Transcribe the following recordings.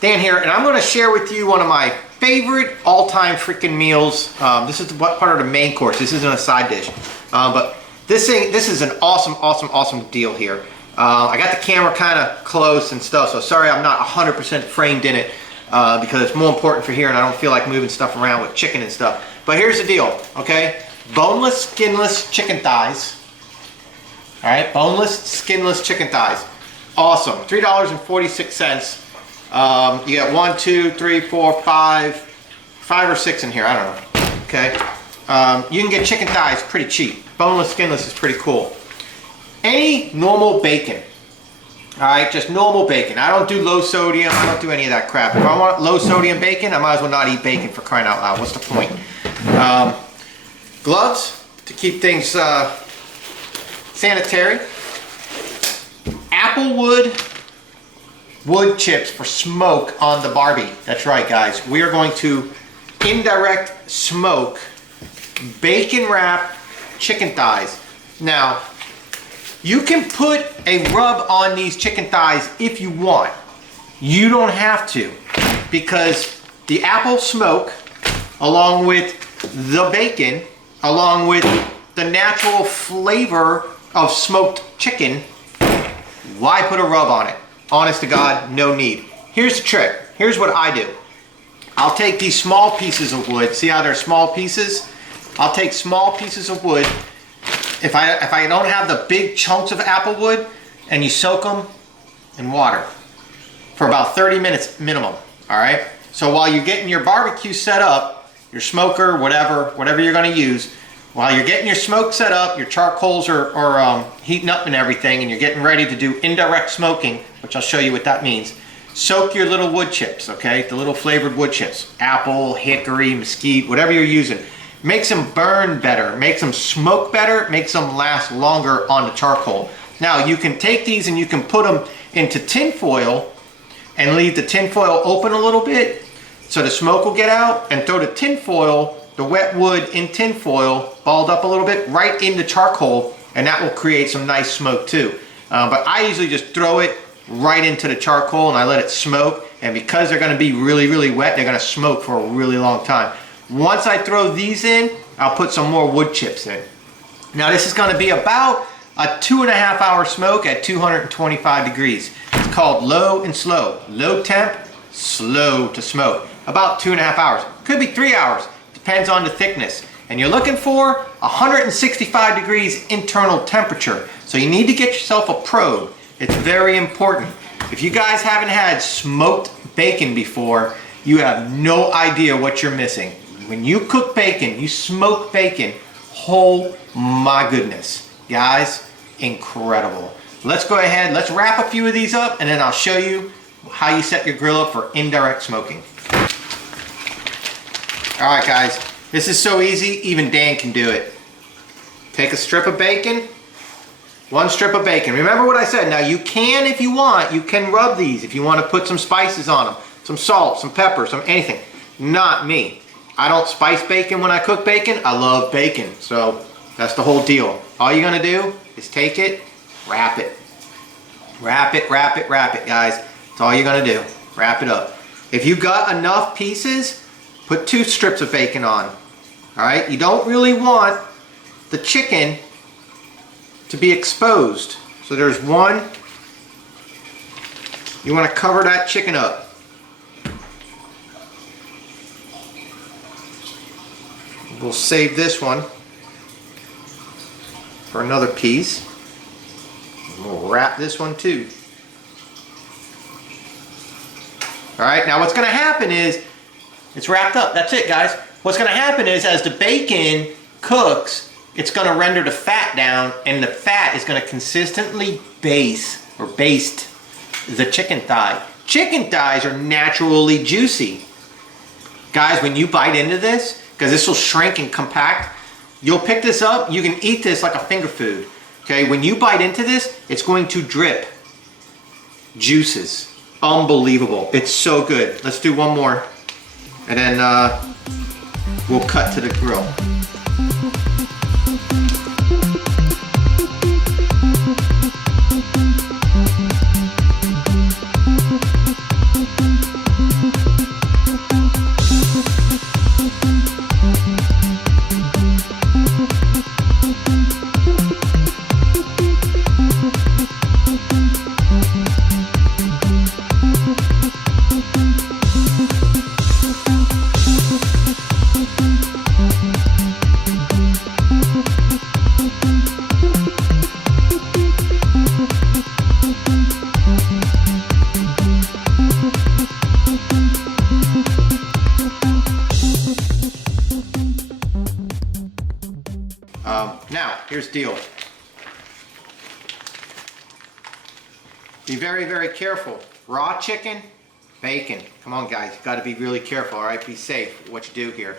Dan here, and I'm going to share with you one of my favorite all-time freaking meals. This is what part of the main course. This isn't a side dish, but this is an awesome deal here. I got the camera kind of close and stuff, so sorry I'm not 100% framed in it because it's more important for here, and I don't feel like moving stuff around with chicken and stuff. But here's the deal, okay? Boneless, skinless chicken thighs. All right, boneless, skinless chicken thighs. Awesome, $3.46. You got 1, 2, 3, 4, 5 or 6 in here, I don't know, okay? You can get chicken thighs pretty cheap. Boneless, skinless is pretty cool. Any normal bacon, all right, just normal bacon. I don't do low sodium, I don't do any of that crap. If I want low sodium bacon, I might as well not eat bacon, for crying out loud. What's the point? Gloves to keep things sanitary. Applewood wood chips for smoke on the Barbie. That's right, guys. We are going to indirect smoke bacon wrap chicken thighs. Now, you can put a rub on these chicken thighs if you want. You don't have to, because the apple smoke, along with the bacon, along with the natural flavor of smoked chicken, why put a rub on it? Honest to God, no need. Here's the trick. Here's what I do. I'll take these small pieces of wood. See how they're small pieces? I'll take small pieces of wood. If I don't have the big chunks of apple wood, and you soak them in water for about 30 minutes minimum, all right? So while you're getting your barbecue set up, your smoker, whatever you're gonna use, while you're getting your smoke set up, your charcoals are heating up and everything, and you're getting ready to do indirect smoking, which I'll show you what that means, soak your little wood chips, okay? The little flavored wood chips, apple, hickory, mesquite, whatever you're using. Makes them burn better, makes them smoke better, makes them last longer on the charcoal. Now you can take these and you can put them into tin foil and leave the tin foil open a little bit so the smoke will get out, and throw the tin foil, the wet wood in tin foil, balled up a little bit, right in the charcoal, and that will create some nice smoke too. But I usually just throw it right into the charcoal and I let it smoke, and because they're gonna be really wet, they're gonna smoke for a really long time. Once I throw these in, I'll put some more wood chips in. Now this is gonna be about a 2.5 hour smoke at 225 degrees. It's called low and slow. Low temp, slow to smoke. About 2.5 hours. Could be 3 hours, depends on the thickness. And you're looking for 165 degrees internal temperature. So you need to get yourself a probe. It's very important. If you guys haven't had smoked bacon before, you have no idea what you're missing. When you cook bacon, you smoke bacon, oh my goodness. Guys, incredible. Let's go ahead, let's wrap a few of these up, and then I'll show you how you set your grill up for indirect smoking. All right, guys, this is so easy, even Dan can do it. Take a strip of bacon, one strip of bacon. Remember what I said. Now you can, if you want, you can rub these if you want to put some spices on them, some salt, some pepper, some anything. Not me. I don't spice bacon when I cook bacon. I love bacon, so that's the whole deal. All you're gonna do is take it, wrap it. Wrap it, guys. That's all you're gonna do. Wrap it up. If you got enough pieces, put 2 strips of bacon on. All right, you don't really want the chicken to be exposed. So there's 1. You wanna cover that chicken up. We'll save this one for another piece. We'll wrap this one too. All right, now what's gonna happen is, it's wrapped up, that's it guys. What's gonna happen is, as the bacon cooks, it's gonna render the fat down, and the fat is gonna consistently baste the chicken thigh. Chicken thighs are naturally juicy. Guys, when you bite into this, because this will shrink and compact, you'll pick this up, you can eat this like a finger food. Okay, when you bite into this, it's going to drip juices. Unbelievable. It's so good. Let's do one more, and then we'll cut to the grill. dangerous deal. Be very, very careful. Raw chicken, bacon. Come on guys, you gotta be really careful, all right? Be safe with what you do here.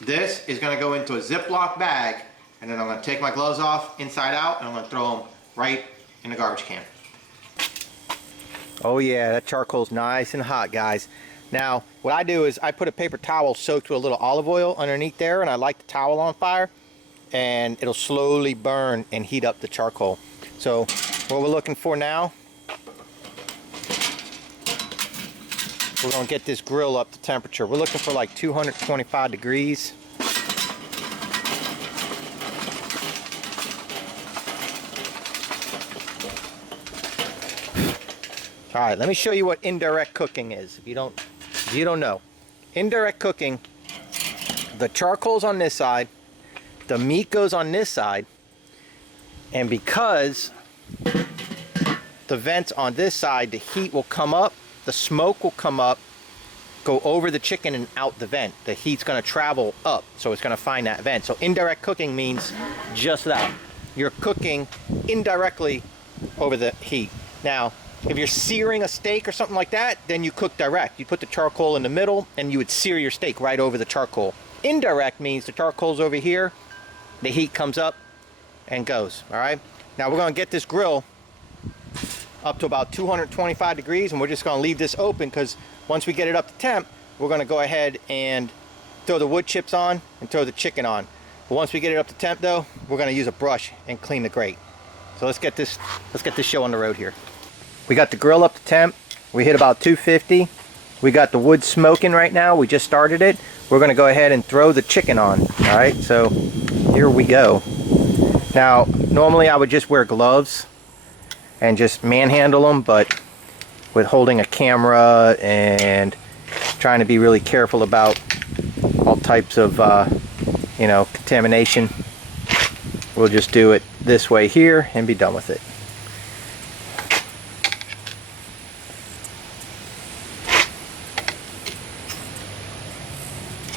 This is gonna go into a Ziploc bag, and then I'm gonna take my gloves off inside out, and I'm gonna throw them right in the garbage can. Oh yeah, that charcoal's nice and hot, guys. Now, what I do is I put a paper towel soaked with a little olive oil underneath there, and I light the towel on fire, and it'll slowly burn and heat up the charcoal. So what we're looking for now, we're gonna get this grill up to temperature. We're looking for like 225 degrees. All right, let me show you what indirect cooking is. If you don't know. Indirect cooking, the charcoal's on this side, the meat goes on this side, and because the vent's on this side, the heat will come up, the smoke will come up, go over the chicken and out the vent. The heat's gonna travel up, so it's gonna find that vent. So indirect cooking means just that. You're cooking indirectly over the heat. Now, if you're searing a steak or something like that, then you cook direct. You put the charcoal in the middle and you would sear your steak right over the charcoal. Indirect means the charcoal's over here, the heat comes up and goes, all right? Now we're gonna get this grill up to about 225 degrees, and we're just gonna leave this open because once we get it up to temp, we're gonna go ahead and throw the wood chips on and throw the chicken on. But once we get it up to temp though, we're gonna use a brush and clean the grate. So let's get this show on the road here. We got the grill up to temp. We hit about 250. We got the wood smoking right now. We just started it. We're gonna go ahead and throw the chicken on. All right, so here we go. Now, normally I would just wear gloves and just manhandle them, but with holding a camera and trying to be really careful about all types of, you know, contamination, we'll just do it this way here and be done with it.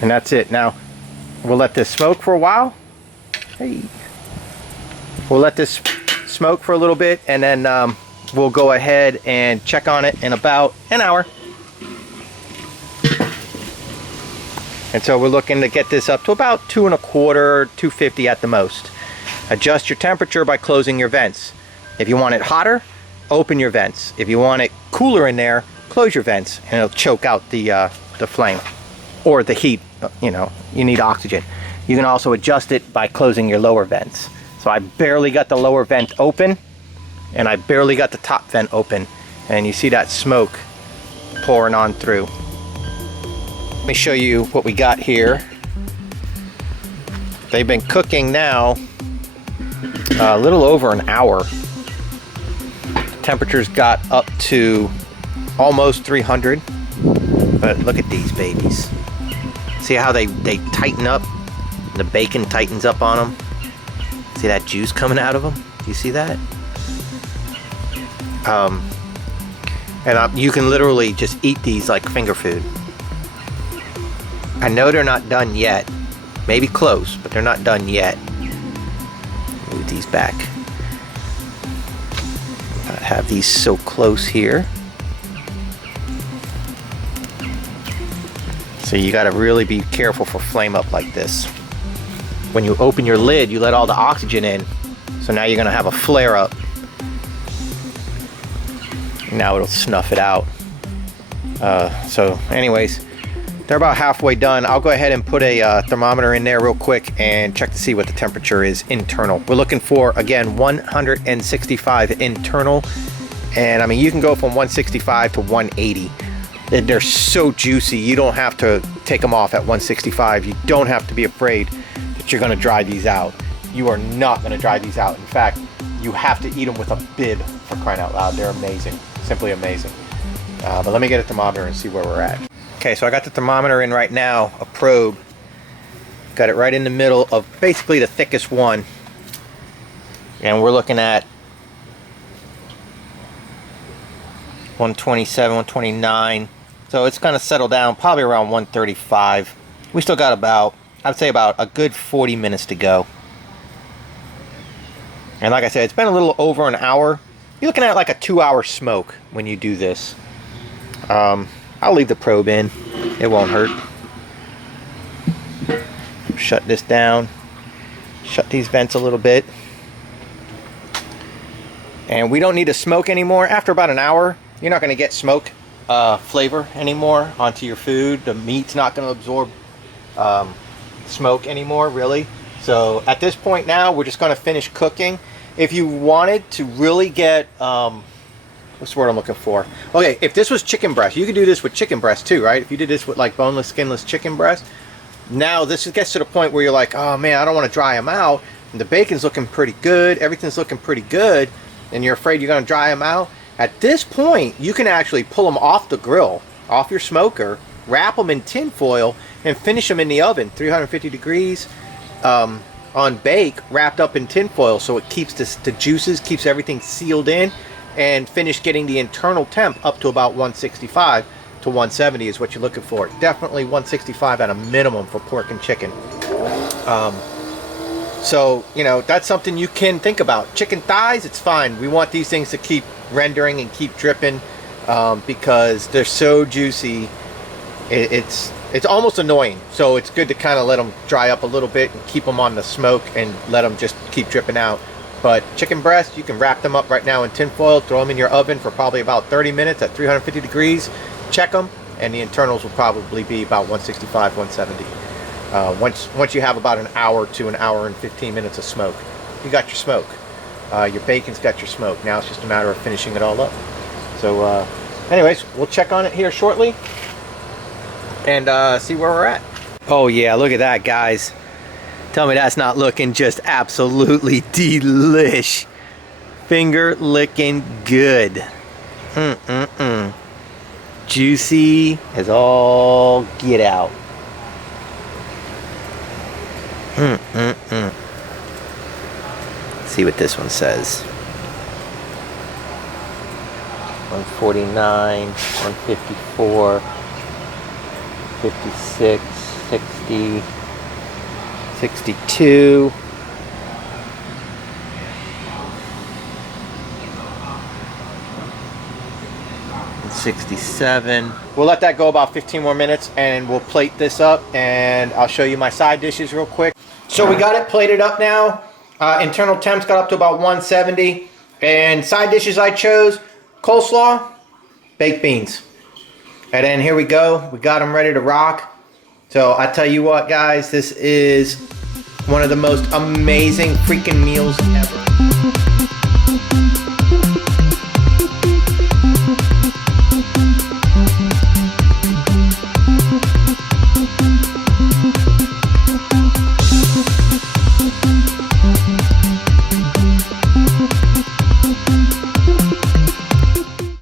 And that's it. Now, we'll let this smoke for a while. Hey. We'll let this smoke for a little bit, and then we'll go ahead and check on it in about an hour. And so we're looking to get this up to about 225, 250 at the most. Adjust your temperature by closing your vents. If you want it hotter, open your vents. If you want it cooler in there, close your vents, and it'll choke out the flame or the heat. You know, you need oxygen. You can also adjust it by closing your lower vents. So I barely got the lower vent open, and I barely got the top vent open, and you see that smoke pouring on through. Let me show you what we got here. They've been cooking now a little over an hour. Temperatures got up to almost 300, but look at these babies. See how they tighten up? The bacon tightens up on them. See that juice coming out of them? Do you see that? You can literally just eat these like finger food. I know they're not done yet. Maybe close, but they're not done yet. Move these back. I have these so close here. So you got to really be careful for flame up like this. When you open your lid, you let all the oxygen in. So now you're going to have a flare up. Now it'll snuff it out. So anyways, they're about halfway done. I'll go ahead and put a thermometer in there real quick and check to see what the temperature is internal. We're looking for, again, 165 internal. And I mean, you can go from 165 to 180. They're so juicy, you don't have to take them off at 165. You don't have to be afraid that you're gonna dry these out. You are not gonna dry these out. In fact, you have to eat them with a bib, for crying out loud. They're amazing, simply amazing. But let me get a thermometer and see where we're at. Okay, so I got the thermometer in right now, a probe. Got it right in the middle of basically the thickest one. And we're looking at 127, 129. So it's gonna settle down probably around 135. We still got about, I'd say about a good 40 minutes to go. And like I said, it's been a little over an hour. You're looking at like a 2-hour smoke when you do this. I'll leave the probe in. It won't hurt. Shut this down. Shut these vents a little bit. And we don't need to smoke anymore. After about an hour, you're not going to get smoke flavor anymore onto your food. The meat's not going to absorb smoke anymore, really. So at this point now, we're just going to finish cooking. If you wanted to really get, what's the word I'm looking for? Okay, if this was chicken breast, you could do this with chicken breast too, right? If you did this with like boneless, skinless chicken breast, now this gets to the point where you're like, oh man, I don't want to dry them out. And the bacon's looking pretty good. Everything's looking pretty good. And you're afraid you're going to dry them out. At this point, you can actually pull them off the grill, off your smoker, wrap them in tin foil, and finish them in the oven, 350 degrees on bake, wrapped up in tin foil, so it keeps the juices, keeps everything sealed in, and finish getting the internal temp up to about 165 to 170 is what you're looking for. Definitely 165 at a minimum for pork and chicken. So, you know, that's something you can think about. Chicken thighs, it's fine. We want these things to keep rendering and keep dripping because they're so juicy. It's almost annoying. So it's good to kind of let them dry up a little bit and keep them on the smoke and let them just keep dripping out. But chicken breast, you can wrap them up right now in tin foil, throw them in your oven for probably about 30 minutes at 350 degrees. Check them, and the internals will probably be about 165, 170. Once you have about an hour to an hour and 15 minutes of smoke, you got your smoke. Your bacon's got your smoke. Now it's just a matter of finishing it all up. So anyways, we'll check on it here shortly and see where we're at. Oh yeah, look at that, guys. Tell me that's not looking just absolutely delish. Finger licking good. Juicy as all get out. Let's see what this one says. 149, 154, 56, 60, 62. 67. We'll let that go about 15 more minutes and we'll plate this up and I'll show you my side dishes real quick. So we got it plated up now. Internal temps got up to about 170. And side dishes I chose, coleslaw, baked beans. And then here we go. We got them ready to rock. So I tell you what, guys, this is one of the most amazing freaking meals ever.